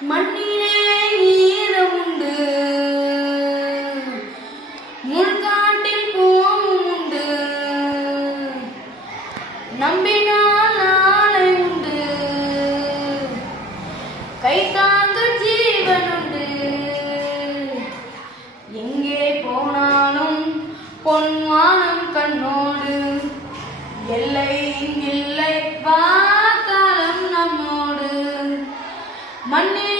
மண்ணிலே ஈரமுண்டு, முள்காட்டில் பூவும் உண்டு, நம்பினால் நாளை உண்டு, கை தாங்க ஜீவனுண்டு. எங்கே போனாலும் பொன்வானம் கண்ணோடு, எல்லை இங்கில்லை வா காலம் நம்மோடு. மண்ணே